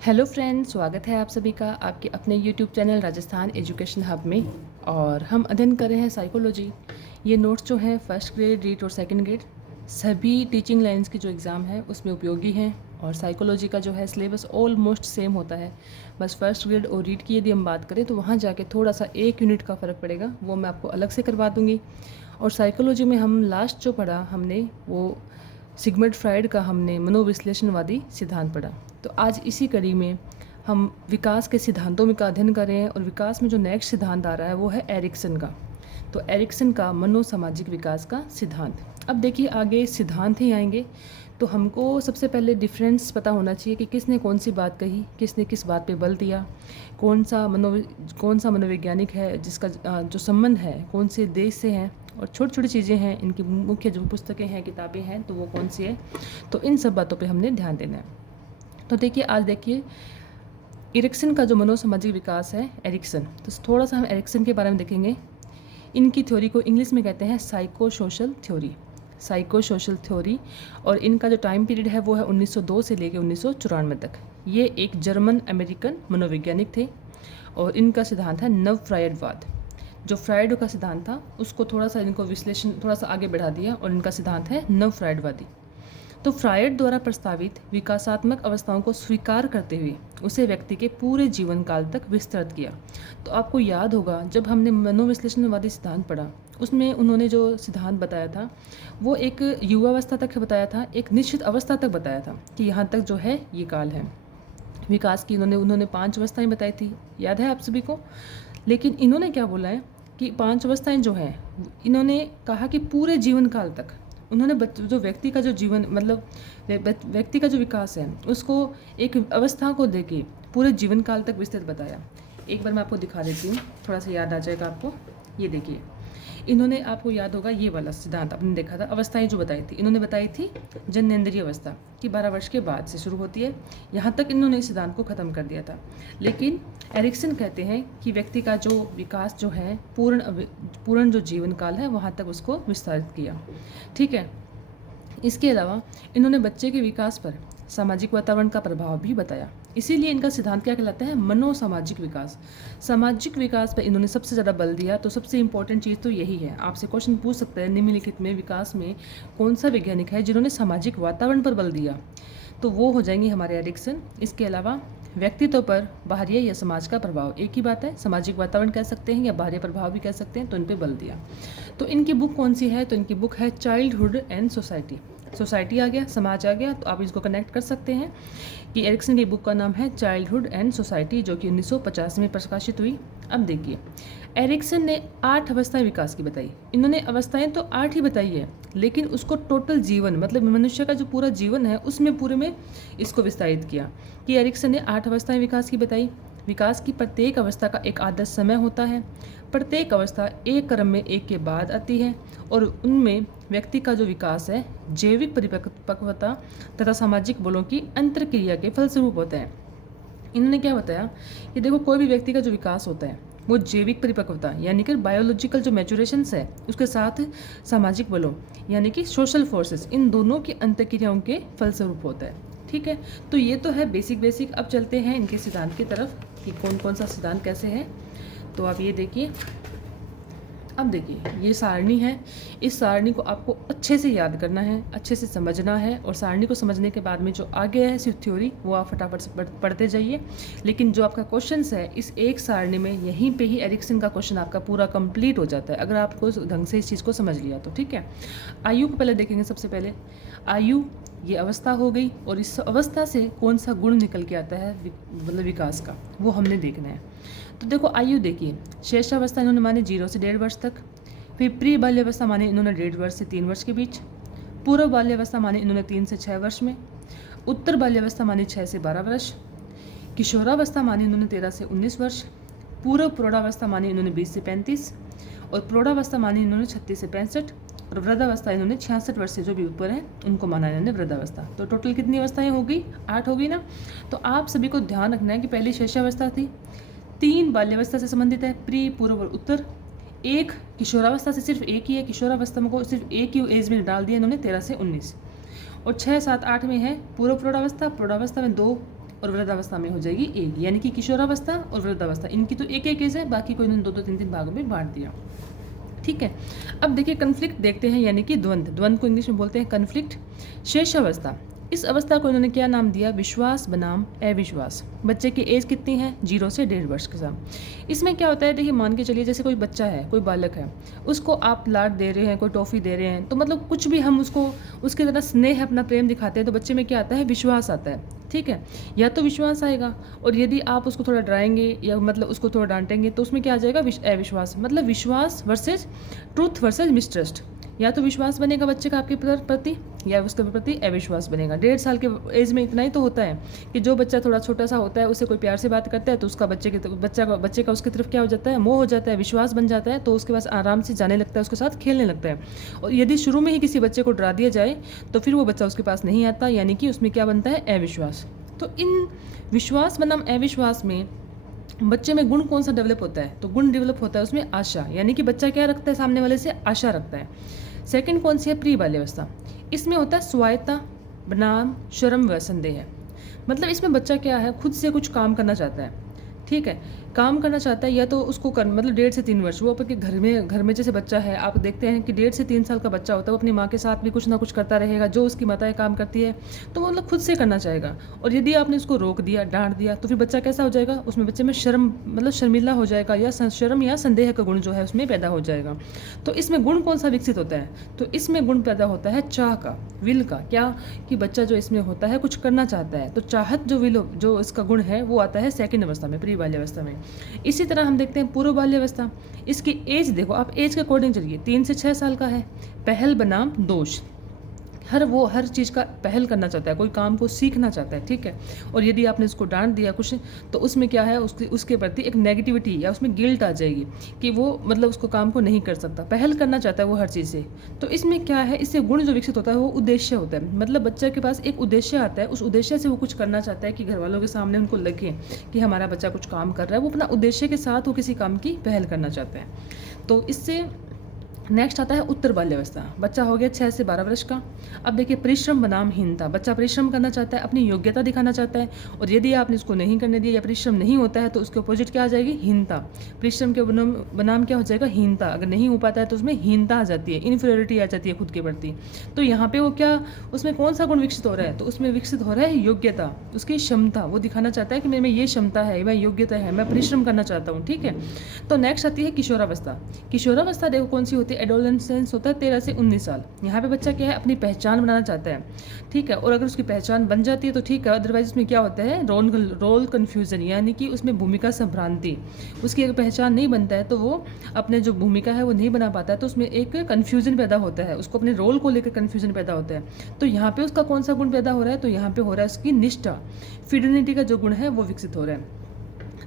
Hello friends, स्वागत है आप सभी का आपके अपने YouTube channel Rajasthan education hub में। और हम अध्ययन कर रहे हैं साइकोलॉजी। ये नोट्स जो हैं फर्स्ट ग्रेड, रीट और सेकंड ग्रेड सभी टीचिंग लाइंस की जो एग्ज़ाम है उसमें उपयोगी हैं। और साइकोलॉजी का जो है सिलेबस ऑलमोस्ट सेम होता है। बस फर्स्ट ग्रेड और रीट की यदि हम बात करें तो वहाँ जाके थोड़ा सा एक यूनिट का फ़र्क पड़ेगा, वो मैं आपको अलग से करवा दूँगी। और साइकोलॉजी में हम लास्ट जो पढ़ा हमने वो सिगमंड फ्राइड का हमने मनोविश्लेषणवादी सिद्धांत पढ़ा। तो आज इसी कड़ी में हम विकास के सिद्धांतों का अध्ययन कर रहे हैं। और विकास में जो नेक्स्ट सिद्धांत आ रहा है वो है एरिक्सन का। तो एरिक्सन का मनोसामाजिक विकास का सिद्धांत। अब देखिए आगे सिद्धांत ही आएंगे, तो हमको सबसे पहले डिफरेंस पता होना चाहिए कि किसने कौन सी बात कही, किसने किस बात पे बल दिया, कौन सा मनोवैज्ञानिक है जिसका जो संबंध है कौन से देश से है, और छोटी छोटी चीज़ें हैं इनकी मुख्य जो पुस्तकें हैं किताबें हैं तो वो कौन सी है। तो इन सब बातों पे हमने ध्यान देना है। तो देखिए आज देखिए एरिक्सन का जो मनोसामाजिक विकास है एरिक्सन, तो थोड़ा सा हम एरिक्सन के बारे में देखेंगे। इनकी थ्योरी को इंग्लिश में कहते हैं psycho social theory, psycho social theory. और इनका जो टाइम पीरियड है वो है 1902 से लेकर 1994 तक। ये एक जर्मन अमेरिकन मनोवैज्ञानिक थे और इनका सिद्धांत है नव फ्रायडवाद। जो फ्रायड का सिद्धांत था उसको थोड़ा सा इनको विश्लेषण थोड़ा सा आगे बढ़ा दिया और इनका सिद्धांत है नव फ्रायडवादी। तो फ्रायड द्वारा प्रस्तावित विकासात्मक अवस्थाओं को स्वीकार करते हुए उसे व्यक्ति के पूरे जीवन काल तक विस्तृत किया। तो आपको याद होगा जब हमने मनोविश्लेषणवादी सिद्धांत पढ़ा उसमें उन्होंने जो सिद्धांत बताया था वो एक युवावस्था तक बताया था, एक निश्चित अवस्था तक बताया था कि यहाँ तक जो है ये काल है विकास की। उन्होंने 5 अवस्थाएं बताई थी, याद है आप सभी को। लेकिन इन्होंने क्या बोला है कि 5 अवस्थाएं जो हैं इन्होंने कहा कि पूरे जीवन काल तक उन्होंने जो व्यक्ति का जो जीवन मतलब व्यक्ति का जो विकास है उसको एक अवस्था को देके पूरे जीवन काल तक विस्तृत बताया। एक बार मैं आपको दिखा देती हूँ, थोड़ा सा याद आ जाएगा आपको। ये देखिए इन्होंने, आपको याद होगा ये वाला सिद्धांत आपने देखा था, अवस्थाएं जो बताई थी इन्होंने बताई थी जन्नेंद्रिय अवस्था कि 12 वर्ष के बाद से शुरू होती है। यहाँ तक इन्होंने इस सिद्धांत को ख़त्म कर दिया था। लेकिन एरिक्सन कहते हैं कि व्यक्ति का जो विकास जो है पूर्ण जो जीवन काल है वहाँ तक उसको विस्तारित किया। ठीक है। इसके अलावा इन्होंने बच्चे के विकास पर सामाजिक वातावरण का प्रभाव भी बताया। इसीलिए इनका सिद्धांत क्या कहलाता है, मनोसामाजिक विकास। सामाजिक विकास पर इन्होंने सबसे ज़्यादा बल दिया। तो सबसे इंपॉर्टेंट चीज़ तो यही है। आपसे क्वेश्चन पूछ सकते हैं निम्नलिखित में विकास में कौन सा वैज्ञानिक है जिन्होंने सामाजिक वातावरण पर बल दिया, तो वो हो जाएंगे हमारे एरिक्सन। इसके अलावा व्यक्तित्व पर बाहरी या समाज का प्रभाव, एक ही बात है, सामाजिक वातावरण कह सकते हैं या बाहरी प्रभाव भी कह सकते हैं, तो इन पर बल दिया। तो इनकी बुक कौन सी है, तो इनकी बुक है चाइल्डहुड एंड सोसाइटी। सोसाइटी आ गया, समाज आ गया, तो आप इसको कनेक्ट कर सकते हैं कि एरिक्सन की बुक का नाम है चाइल्डहुड एंड सोसाइटी, जो कि 1950 में प्रकाशित हुई। अब देखिए एरिक्सन ने 8 अवस्थाएं विकास की बताई। इन्होंने अवस्थाएं तो 8 ही बताई है, लेकिन उसको टोटल जीवन मतलब मनुष्य का जो पूरा जीवन है उसमें पूरे में इसको विस्तारित किया कि एरिक्सन ने 8 अवस्थाएं विकास की बताई। विकास की प्रत्येक अवस्था का एक आदर्श समय होता है। प्रत्येक अवस्था एक क्रम में एक के बाद आती है और उनमें व्यक्ति का जो विकास है जैविक परिपक्वता तथा सामाजिक बलों की अंतरक्रिया के फलस्वरूप होता है। इन्होंने क्या बताया कि देखो कोई भी व्यक्ति का जो विकास होता है वो जैविक परिपक्वता यानी कि बायोलॉजिकल जो मैचुरेशंस है उसके साथ सामाजिक बलों यानी कि सोशल फोर्सेस, इन दोनों की अंतरक्रियाओं के फलस्वरूप होता है। ठीक है। तो ये तो है बेसिक। अब चलते हैं इनके सिद्धांत की तरफ कि कौन कौन सा सिद्धांत कैसे है। तो आप ये देखिए, अब देखिए ये सारणी है। इस सारणी को आपको अच्छे से याद करना है, अच्छे से समझना है, और सारणी को समझने के बाद में जो आगे है सिर्फ थ्योरी वो आप फटाफट से पढ़ते जाइए। लेकिन जो आपका क्वेश्चन है इस एक सारणी में यहीं पे ही एरिक्सन का क्वेश्चन आपका पूरा कंप्लीट हो जाता है अगर आपको ढंग से इस चीज़ को समझ लिया तो। ठीक है। आयु को पहले देखेंगे। सबसे पहले आयु ये अवस्था हो गई, और इस अवस्था से कौन सा गुण निकल के आता है मतलब विकास का, वो हमने देखना है। तो देखो आयु देखिए, शेषावस्था इन्होंने माने 0 से 1.5 वर्ष तक। फिर प्री बाल्यावस्था माने इन्होंने 1.5 वर्ष से 3 वर्ष के बीच। पूर्व बाल्यावस्था माने इन्होंने 3 से 6 वर्ष में। उत्तर बाल्यावस्था माने 6 से 12 वर्ष। किशोरावस्था माने इन्होंने 13 से 19 वर्ष। पूर्व प्रौढ़ावस्था माने इन्होंने 20 से 35, और प्रौढ़ावस्था माने इन्होंने 36 से 65, और वृद्धावस्था इन्होंने 66 वर्ष से जो भी ऊपर है उनको माना इन्होंने वृद्धावस्था। तो टोटल कितनी अवस्थाएं हो गई, 8 हो गई ना। तो आप सभी को ध्यान रखना है कि पहली शेषावस्था थी, 3 बाल्यावस्था से संबंधित है, प्री, पूर्व और उत्तर। 1 किशोरावस्था से सिर्फ एक ही है, किशोरावस्था को सिर्फ एक ही एज में डाल दिया इन्होंने 13 से 19। और 6, 7, 8 में है पूर्व प्रौढ़ावस्था, प्रौढ़ावस्था में 2 और वृद्धावस्था में हो जाएगी 1, यानी कि किशोरावस्था और वृद्धावस्था इनकी तो एक एज है, बाकी को इन्होंने 2-2 3-3 भागों में बांट दिया। ठीक है, अब देखिए कन्फ्लिक्ट देखते हैं, यानी कि द्वंद्व। द्वंद्व को इंग्लिश में बोलते हैं कन्फ्लिक्ट। शेषावस्था, इस अवस्था को इन्होंने क्या नाम दिया? विश्वास बनाम अविश्वास। बच्चे की एज कितनी है? 0 से 1.5 वर्ष के साथ। इसमें क्या होता है, देखिए मान के चलिए जैसे कोई बच्चा है, कोई बालक है, उसको आप लाड दे रहे हैं, कोई टॉफ़ी दे रहे हैं, तो मतलब कुछ भी हम उसको उसकी तरह स्नेह अपना प्रेम दिखाते हैं, तो बच्चे में क्या आता है? विश्वास आता है। ठीक है, या तो विश्वास आएगा, और यदि आप उसको थोड़ा डराएंगे या मतलब उसको थोड़ा डांटेंगे तो उसमें क्या आ जाएगा? अविश्वास। मतलब विश्वास वर्सेज ट्रूथ वर्सेज मिसट्रस्ट। या तो विश्वास बनेगा बच्चे का आपके प्रति, या उसके प्रति अविश्वास बनेगा। 1.5 साल के एज में इतना ही तो होता है कि जो बच्चा थोड़ा छोटा सा होता है, उससे कोई प्यार से बात करता है तो उसका बच्चे का उसकी तरफ क्या हो जाता है? मोह हो जाता है, विश्वास बन जाता है, तो उसके पास आराम से जाने लगता है, उसके साथ खेलने लगता है। और यदि शुरू में ही किसी बच्चे को डरा दिया जाए तो फिर वो बच्चा उसके पास नहीं आता, यानी कि उसमें क्या बनता है? अविश्वास। तो इन विश्वास बनाम अविश्वास में बच्चे में गुण कौन सा डेवलप होता है? तो गुण डेवलप होता है उसमें आशा, यानी कि बच्चा क्या रखता है? सामने वाले से आशा रखता है। सेकंड कौन सी है? प्री बाल्यावस्था। इसमें होता है स्वायत्ता बनाम शर्म व संदेह। मतलब इसमें बच्चा क्या है? खुद से कुछ काम करना चाहता है। ठीक है, काम करना चाहता है, या तो उसको कर मतलब 1.5 से 3 वर्ष वो आपके घर में जैसे बच्चा है, आप देखते हैं कि 1.5 से 3 साल का बच्चा होता है, वो अपनी माँ के साथ भी कुछ ना कुछ करता रहेगा, जो उसकी माताएं काम करती है, तो वो मतलब खुद से करना चाहेगा। और यदि आपने उसको रोक दिया, डांट दिया, तो फिर बच्चा कैसा हो जाएगा? उसमें बच्चे में शर्म मतलब शर्मिला हो जाएगा, या शर्म या संदेह का गुण जो है उसमें पैदा हो जाएगा। तो इसमें गुण कौन सा विकसित होता है? तो इसमें गुण पैदा होता है चाह का, विल का। क्या कि बच्चा जो इसमें होता है कुछ करना चाहता है, तो चाहत जो विल जो इसका गुण है वो आता है सेकंड अवस्था में, प्री बाल्यावस्था में। इसी तरह हम देखते हैं पूर्व बाल्यावस्था। इसकी एज देखो आप, एज के अकॉर्डिंग चलिए, 3 से 6 साल का है। पहल बनाम दोष, हर चीज़ का पहल करना चाहता है, कोई काम को सीखना चाहता है। ठीक है, और यदि आपने उसको डांट दिया कुछ, तो उसमें क्या है? उसके प्रति एक नेगेटिविटी या उसमें गिल्ट आ जाएगी कि वो मतलब उसको काम को नहीं कर सकता। पहल करना चाहता है वो हर चीज़ से। तो इसमें क्या है? इससे गुण जो विकसित होता है वो उद्देश्य होता है। मतलब बच्चे के पास एक उद्देश्य आता है, उस उद्देश्य से वो कुछ करना चाहता है कि घर वालों के सामने उनको लगे कि हमारा बच्चा कुछ काम कर रहा है। वो अपना उद्देश्य के साथ वो किसी काम की पहल करना चाहता है। तो इससे नेक्स्ट आता है उत्तर बाल्यावस्था। बच्चा हो गया 6 से 12 वर्ष का। अब देखिए परिश्रम बनाम हीनता। बच्चा परिश्रम करना चाहता है, अपनी योग्यता दिखाना चाहता है, और यदि आपने उसको नहीं करने दिया या परिश्रम नहीं होता है तो उसके अपोजिट क्या आ जाएगी? हीनता। परिश्रम के बनाम क्या हो जाएगा? हीनता। अगर नहीं हो पाता है तो उसमें हीनता आ जाती है, इन्फीरियरिटी आ जाती है खुद के प्रति। तो यहाँ पे वो क्या, उसमें कौन सा गुण विकसित हो रहा है? तो उसमें विकसित हो रहा है योग्यता, उसकी क्षमता। वो दिखाना चाहता है कि मेरे में ये क्षमता है, मैं योग्यता है, मैं परिश्रम करना चाहता हूँ। ठीक है, तो नेक्स्ट आती है किशोरावस्था। किशोरावस्था देखो कौन सी होती है? एडोलेसेंस होता है 13 से 19 साल। यहाँ पे बच्चा क्या है? अपनी पहचान बनाना चाहता है। ठीक है, और अगर उसकी पहचान बन जाती है तो ठीक है, अदरवाइज उसमें क्या होता है? रोल कन्फ्यूजन, यानी कि उसमें भूमिका संभ्रांति। उसकी अगर पहचान नहीं बनता है तो वो अपने जो भूमिका है वो नहीं बना पाता है, तो उसमें एक कन्फ्यूजन पैदा होता है, उसको अपने रोल को लेकर कन्फ्यूजन पैदा होता है। तो यहाँ पे उसका कौन सा गुण पैदा हो रहा है? तो यहाँ पे हो रहा है उसकी निष्ठा, फिडेलिटी का जो गुण है वो विकसित हो रहा है।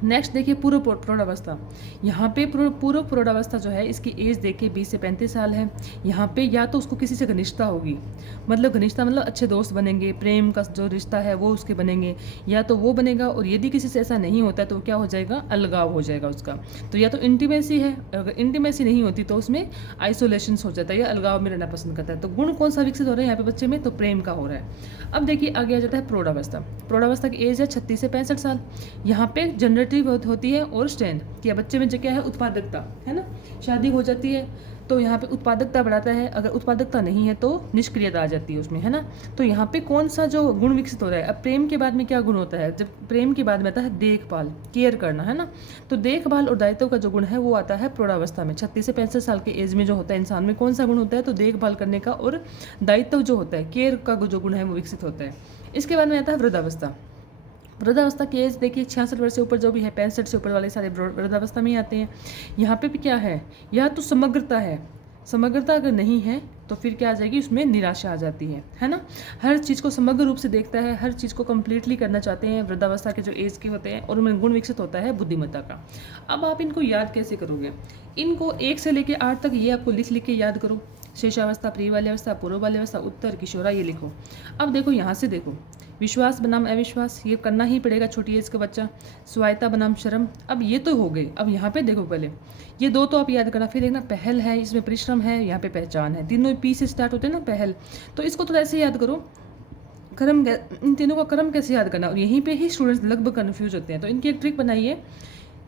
नेक्स्ट देखिए पूर्व प्रौढ़ावस्था। यहाँ पे पूर्व प्रौढ़ावस्था जो है, इसकी एज देखिए 20 से 35 साल है। यहाँ पे या तो उसको किसी से घनिष्ठता होगी, मतलब घनिष्ठता मतलब अच्छे दोस्त बनेंगे, प्रेम का जो रिश्ता है वो उसके बनेंगे, या तो वो बनेगा, और यदि किसी से ऐसा नहीं होता है तो क्या हो जाएगा? अलगाव हो जाएगा उसका। तो या तो इंटीमेसी है, अगर इंटीमेसी नहीं होती तो उसमें आइसोलेशन हो जाता है या अलगाव में रहना पसंद करता है। तो गुण कौन सा विकसित हो रहा है यहाँ पे बच्चे में? तो प्रेम का हो रहा है। अब देखिए आगे आ जाता है प्रौढ़ावस्था। प्रौढ़ावस्था की एज है 36 से 65 साल। यहाँ पे जनरेटिव होती है और स्ट्रेंथ, कि बच्चे में जो क्या है? उत्पादकता है ना। शादी हो जाती है तो यहाँ पे उत्पादकता बढ़ाता है, अगर उत्पादकता नहीं है तो निष्क्रियता आ जाती है उसमें, है ना। तो यहाँ पे कौन सा जो गुण विकसित हो रहा है? अब प्रेम के बाद में क्या गुण होता है? जब प्रेम के बाद में आता है देखभाल, केयर करना, है ना। तो देखभाल और दायित्व का जो गुण है वो आता है प्रौढ़ावस्था में। 36 से 65 साल के एज में जो होता है इंसान में कौन सा गुण होता है? तो देखभाल करने का और दायित्व जो होता है, केयर का जो गुण है वो विकसित होता है। इसके बाद में आता है वृद्धावस्था। वृद्धावस्था की एज देखिए 66 वर्ष से ऊपर जो भी है, 65 से ऊपर वाले सारे वृद्धावस्था में ही आते हैं। यहाँ पे भी क्या है? या तो समग्रता है, समग्रता अगर नहीं है तो फिर क्या आ जाएगी? उसमें निराशा आ जाती है ना। हर चीज़ को समग्र रूप से देखता है, हर चीज़ को कंप्लीटली करना चाहते हैं वृद्धावस्था के जो एज के होते हैं, और उनमें गुण विकसित होता है बुद्धिमत्ता का। अब आप इनको याद कैसे करोगे? इनको 1 से लेकर 8 तक ये आपको लिख के याद करो। शेषावस्था, प्री बाल्यावस्था, पूर्व बाल्यावस्था, उत्तर, किशोरा, ये लिखो। अब देखो यहाँ से देखो, विश्वास बनाम अविश्वास, ये करना ही पड़ेगा छोटी एज का बच्चा। स्वायत्ता बनाम शर्म, अब ये तो हो गए। अब यहाँ पे देखो, पहले ये दो तो आप याद करना, फिर देखना पहल है, इसमें परिश्रम है, यहाँ पे पहचान है। तीनों पी से स्टार्ट होते हैं ना, पहल। तो इसको तो ऐसे याद करो इन तीनों का क्रम कैसे याद करना, और यहीं पे ही स्टूडेंट्स लगभग कन्फ्यूज होते हैं। तो इनकी एक ट्रिक बनाइए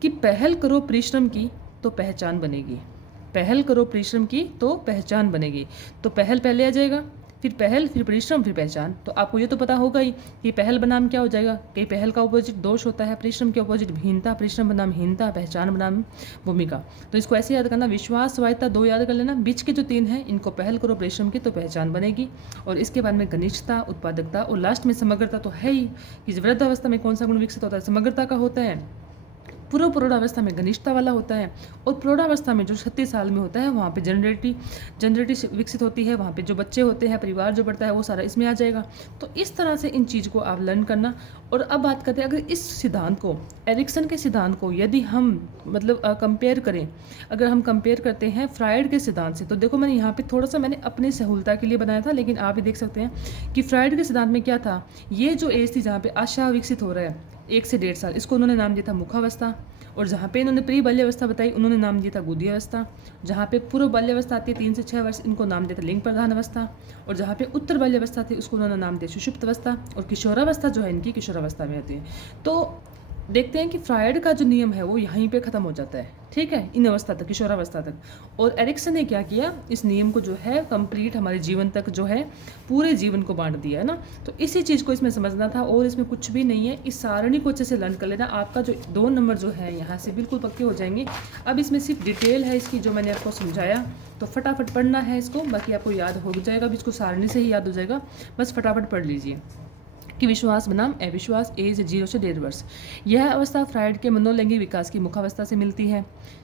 कि पहल करो परिश्रम की तो पहचान बनेगी। पहल करो परिश्रम की तो पहचान बनेगी। तो पहल पहले आ जाएगा, फिर पहल, फिर परिश्रम, फिर पहचान। तो आपको ये तो पता होगा ही कि पहल बनाम क्या हो जाएगा, कि पहल का अपोजिट दोष होता है, परिश्रम के अपोजिट हीनता, परिश्रम बनाम हीनता, पहचान बनाम भूमिका। तो इसको ऐसे याद करना, विश्वास, स्वायत्ता 2 याद कर लेना, बीच के जो 3 हैं इनको पहल करो परिश्रम की तो पहचान बनेगी। और इसके बाद में घनिष्ठता, उत्पादकता और लास्ट में समग्रता तो है ही कि वृद्धावस्था में कौन सा गुण विकसित होता है, समग्रता का होता है। प्रौढ़ावस्था में घनिष्ठता वाला होता है, और प्रौढ़ावस्था में जो 36 साल में होता है वहाँ पे जनरेटी विकसित होती है। वहाँ पे जो बच्चे होते हैं, परिवार जो बढ़ता है, वो सारा इसमें आ जाएगा। तो इस तरह से इन चीज़ को आप लर्न करना। और अब बात करते हैं, अगर इस सिद्धांत को, एरिक्सन के सिद्धांत को यदि हम कंपेयर करें, अगर हम कंपेयर करते हैं फ्राइड के सिद्धांत से, तो देखो मैंने यहाँ पे थोड़ा सा मैंने अपनी सहूलता के लिए बनाया था, लेकिन आप भी देख सकते हैं कि फ्राइड के सिद्धांत में क्या था। ये जो एज थी जहाँ पे आशा विकसित हो रहा है 1 से 1.5 साल, इसको उन्होंने नाम दिया था मुखावस्था। और जहाँ पे इन्होंने प्री बाल्यावस्था बताई, उन्होंने नाम दिया था गुदियावस्था। जहाँ पे पूर्व बाल्यावस्था आती है 3 से 6 वर्ष, इनको नाम दिया था लिंग प्रधान अवस्था। और जहाँ पे उत्तर बाल्यावस्था थी, उसको उन्होंने नाम दिया सुषुप्त अवस्था। और किशोरावस्था जो है इनकी किशोरावस्था में आती है। तो देखते हैं कि फ्रायड का जो नियम है वो यहीं पे ख़त्म हो जाता है, ठीक है, इन अवस्था तक, किशोरावस्था तक। और एरिक्सन ने क्या किया, इस नियम को जो है कंप्लीट हमारे जीवन तक जो है पूरे जीवन को बांट दिया है ना। तो इसी चीज़ को इसमें समझना था, और इसमें कुछ भी नहीं है। इस सारणी को अच्छे से लर्न कर लेना, आपका जो 2 नंबर जो है यहाँ से बिल्कुल पक्के हो जाएंगे। अब इसमें सिर्फ डिटेल है इसकी जो मैंने आपको समझाया, तो फटाफट पढ़ना है इसको, बाकी आपको याद हो जाएगा, अब इसको सारणी से ही याद हो जाएगा, बस फटाफट पढ़ लीजिए। कि विश्वास बनाम अविश्वास, एज 0 से 1.5 वर्ष। यह अवस्था फ्रायड के मनोलैंगिक विकास की मुखावस्था से मिलती है।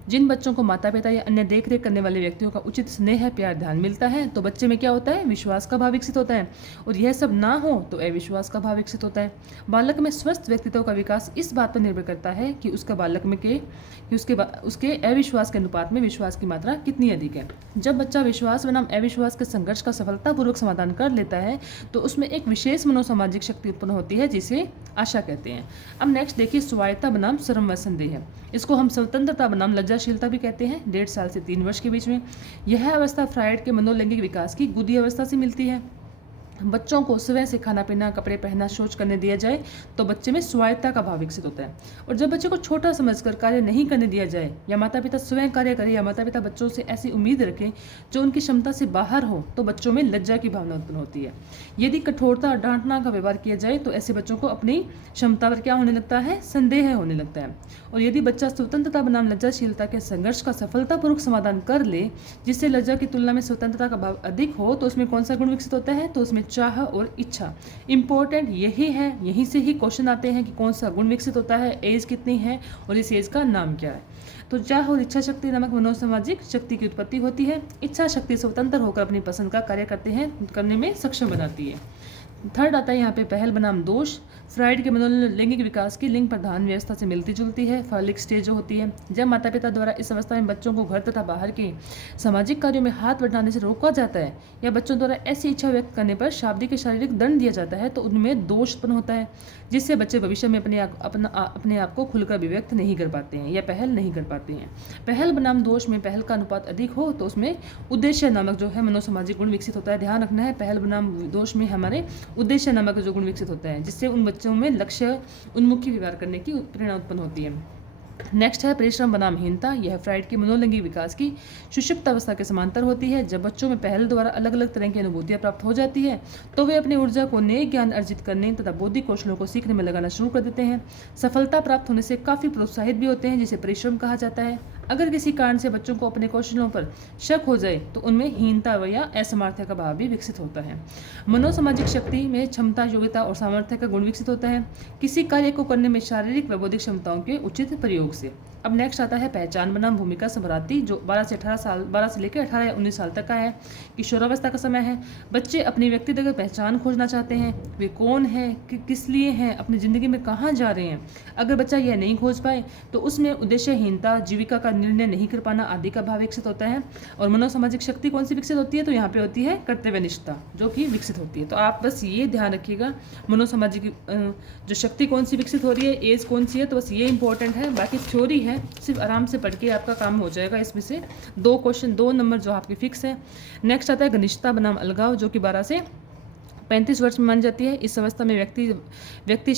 जिन बच्चों को माता पिता या अन्य देख रेख करने वाले व्यक्तियों का उचित स्नेह, प्यार, ध्यान मिलता है, तो बच्चे में क्या होता है, विश्वास का भाव विकसित होता है। और यह सब ना हो तो अविश्वास का भाव विकसित होता है। बालक में स्वस्थ व्यक्तित्व का विकास इस बात पर निर्भर करता है कि उसका बालक में उसके अविश्वास के अनुपात में विश्वास की मात्रा कितनी अधिक है। जब बच्चा विश्वास बनाम अविश्वास के संघर्ष का सफलतापूर्वक समाधान कर लेता है, तो उसमें एक विशेष मनोसामाजिक शक्ति उत्पन्न होती है, जिसे आशा कहते हैं। अब नेक्स्ट देखिए, स्वायत्ता बनाम शर्म व संदेह। इसको हम स्वतंत्रता बनाम लज्जाशीलता भी कहते हैं। 1.5 साल से 3 वर्ष के बीच में यह अवस्था फ्रायड के मनोलैंगिक विकास की गुदी अवस्था से मिलती है। बच्चों को स्वयं से खाना पीना, कपड़े पहनना, शौच करने दिया जाए तो बच्चे में स्वायत्ता का भाव विकसित होता है। और जब बच्चे को छोटा समझकर कार्य नहीं करने दिया जाए, या माता पिता स्वयं कार्य करें, या माता पिता बच्चों से ऐसी उम्मीद रखें जो उनकी क्षमता से बाहर हो, तो बच्चों में लज्जा की भावना उत्पन्न होती है। यदि कठोरता और डांटना का व्यवहार किया जाए तो ऐसे बच्चों को अपनी क्षमता पर क्या होने लगता है, संदेह होने लगता है। और यदि बच्चा स्वतंत्रता बनाम लज्जाशीलता के संघर्ष का सफलतापूर्वक समाधान कर ले, जिससे लज्जा की तुलना में स्वतंत्रता का भाव अधिक हो, तो उसमें कौन सा गुण विकसित होता है, तो उसमें चाह और इच्छा। इंपॉर्टेंट यही है, यहीं से ही क्वेश्चन आते हैं कि कौन सा गुण विकसित होता है, एज कितनी है और इस एज का नाम क्या है। तो चाह और इच्छा शक्ति नामक मनोसामाजिक शक्ति की उत्पत्ति होती है। इच्छा शक्ति स्वतंत्र होकर अपनी पसंद का कार्य करने में सक्षम बनाती है। थर्ड आता है यहाँ पे पहल बनाम दोष। फ्रायड के मनोलैंगिक विकास की लिंग प्रधान व्यवस्था से मिलती जुलती है। फॉलिक स्टेज जो होती है, जब माता पिता द्वारा इस अवस्था में बच्चों को घर तथा बाहर के सामाजिक कार्यों में हाथ बढ़ाने से रोका जाता है, या बच्चों द्वारा ऐसी इच्छा व्यक्त करने पर शाब्दिक शारीरिक दंड दिया जाता है, तो उनमें दोष उत्पन्न होता है, जिससे बच्चे भविष्य में अपने आप को खुलकर अभिव्यक्त नहीं कर पाते हैं या पहल नहीं कर पाते हैं। पहल बनाम दोष में पहल का अनुपात अधिक हो तो उसमें उद्देश्य नामक जो है मनोसामाजिक गुण विकसित होता है। ध्यान रखना है, पहल बनाम दोष में हमारे उद्देश्य नामक जो गुण विकसित होता है, जिससे उन बच्चों में लक्ष्य उन्मुखी व्यवहार करने की प्रेरणा उत्पन्न होती है। नेक्स्ट है परिश्रम बनाम हीनता। यह फ्रायड के मनोलैंगिक विकास की सुषुप्त अवस्था के समांतर होती है। जब बच्चों में पहल द्वारा अलग अलग तरह की अनुभूतियां प्राप्त हो जाती है, तो वे अपनी ऊर्जा को नए ज्ञान अर्जित करने तथा बौद्धिक कौशलों को सीखने में लगाना शुरू कर देते हैं। सफलता प्राप्त होने से काफ़ी प्रोत्साहित भी होते हैं, जिसे परिश्रम कहा जाता है। अगर किसी कारण से बच्चों को अपने कौशलों पर शक हो जाए, तो उनमें हीनता या असमर्थ्य का भाव भी विकसित होता है। मनोसामाजिक शक्ति में क्षमता, योग्यता और सामर्थ्य का गुण विकसित होता है, किसी कार्य को करने में शारीरिक व बौद्धिक क्षमताओं के उचित प्रयोग से। अब नेक्स्ट आता है पहचान बनाम भूमिका संभ्रांति, जो 12 से लेकर 18 या 19 साल तक का है। किशोरावस्था का समय है। बच्चे अपनी व्यक्तिगत पहचान खोजना चाहते हैं, वे कौन है, किस लिए हैं, अपनी ज़िंदगी में कहाँ जा रहे हैं। अगर बच्चा यह नहीं खोज पाए, तो उसमें उद्देश्यहीनता, जीविका का निर्णय नहीं कर पाना आदि का भाव विकसित होता है। और मनोसामाजिक शक्ति कौन सी विकसित होती है, तो यहाँ पे होती है कर्तव्यनिष्ठता, जो कि विकसित होती है। तो आप बस ये ध्यान रखिएगा, मनोसामाजिक जो शक्ति कौन सी विकसित हो रही है, एज कौन सी है, तो बस ये इंपॉर्टेंट है। बाकी थ्योरी है, सिर्फ आराम से पढ़ के आपका काम हो जाएगा। इसमें से 2 क्वेश्चन, 2 नंबर जो आपके फिक्स है। नेक्स्ट आता है घनिष्ठता बनाम अलगाव, जो कि 12 से 35 वर्ष में मानी जाती है। इस अवस्था में व्यक्ति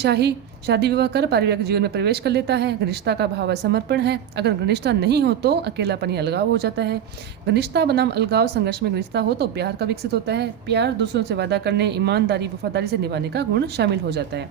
शादी विवाह कर पारिवारिक जीवन में प्रवेश कर लेता है। घनिष्ठता का भाव समर्पण है। अगर घनिष्ठता नहीं हो तो अकेलापन या अलगाव हो जाता है। घनिष्ठता बनाम अलगाव संघर्ष में घनिष्ठता हो तो प्यार का विकसित होता है। प्यार दूसरों से वादा करने, ईमानदारी, वफादारी से निभाने का गुण शामिल हो जाता है।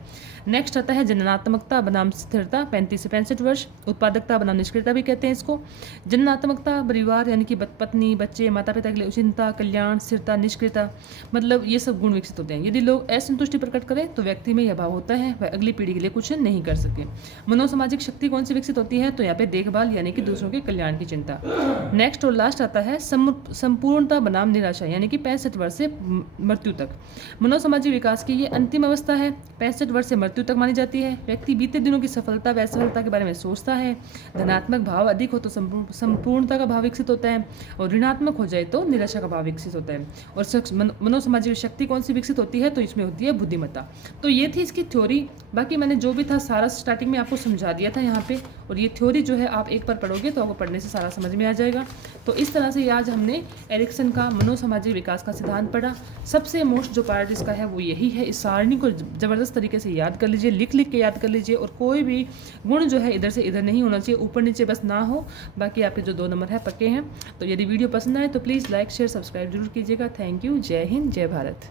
नेक्स्ट आता है जननात्मकता बनाम स्थिरता, 35 से 65 वर्ष। उत्पादकता बनाम निष्क्रियता भी कहते हैं इसको। जननात्मकता परिवार यानी कि पत्नी, बच्चे, माता पिता के लिए उचिंता, कल्याण, स्थिरता, निष्क्रियता, मतलब ये सब गुण विकसित होते हैं। यदि लोग असंतुष्टि प्रकट करें तो व्यक्ति में यह भाव होता है वह अगली पीढ़ी के लिए कुछ नहीं कर सके। मनोसामाजिक शक्ति कौन सी विकसित होती है, तो यहाँ पे देखभाल यानी कि दूसरों के कल्याण की चिंता। नेक्स्ट और लास्ट आता है संपूर्णता बनाम निराशा, यानी कि 65 वर्ष से मृत्यु तक। मनोसामाजिक विकास की ये अंतिम अवस्था है। 65 वर्ष से मृत्यु तक मानी जाती है। व्यक्ति बीते दिनों की सफलता व असफलता के बारे में सोचता है। धनात्मक भाव अधिक हो तो संपूर्णता का भाव विकसित होता है और ऋणात्मक हो जाए तो निराशा का भाव विकसित होता है। और मनोसामाजिक शक्ति कौन सी विकसित होती है, तो इसमें होती है बुद्धिमत्ता। तो ये थी इसकी थ्योरी। बाकी मैंने जो भी था सारा स्टार्टिंग में आपको समझा दिया था यहाँ पे, और ये थ्योरी जो है आप एक बार पढ़ोगे तो आपको पढ़ने से सारा समझ में आ जाएगा। तो इस तरह से आज हमने एरिक्सन का मनोसामाजिक विकास का सिद्धांत पढ़ा। सबसे मोस्ट जो पार्ट इसका है वो यही है। इस सारणी को ज़बरदस्त तरीके से याद कर लीजिए, लिख के याद कर लीजिए, और कोई भी गुण जो है इधर से इधर नहीं होना चाहिए, ऊपर नीचे बस ना हो। बाकी आपके जो 2 नंबर है पक्के हैं। तो यदि वीडियो पसंद आए तो प्लीज़ लाइक, शेयर, सब्सक्राइब जरूर कीजिएगा। Thank you. जय हिंद, जय भारत।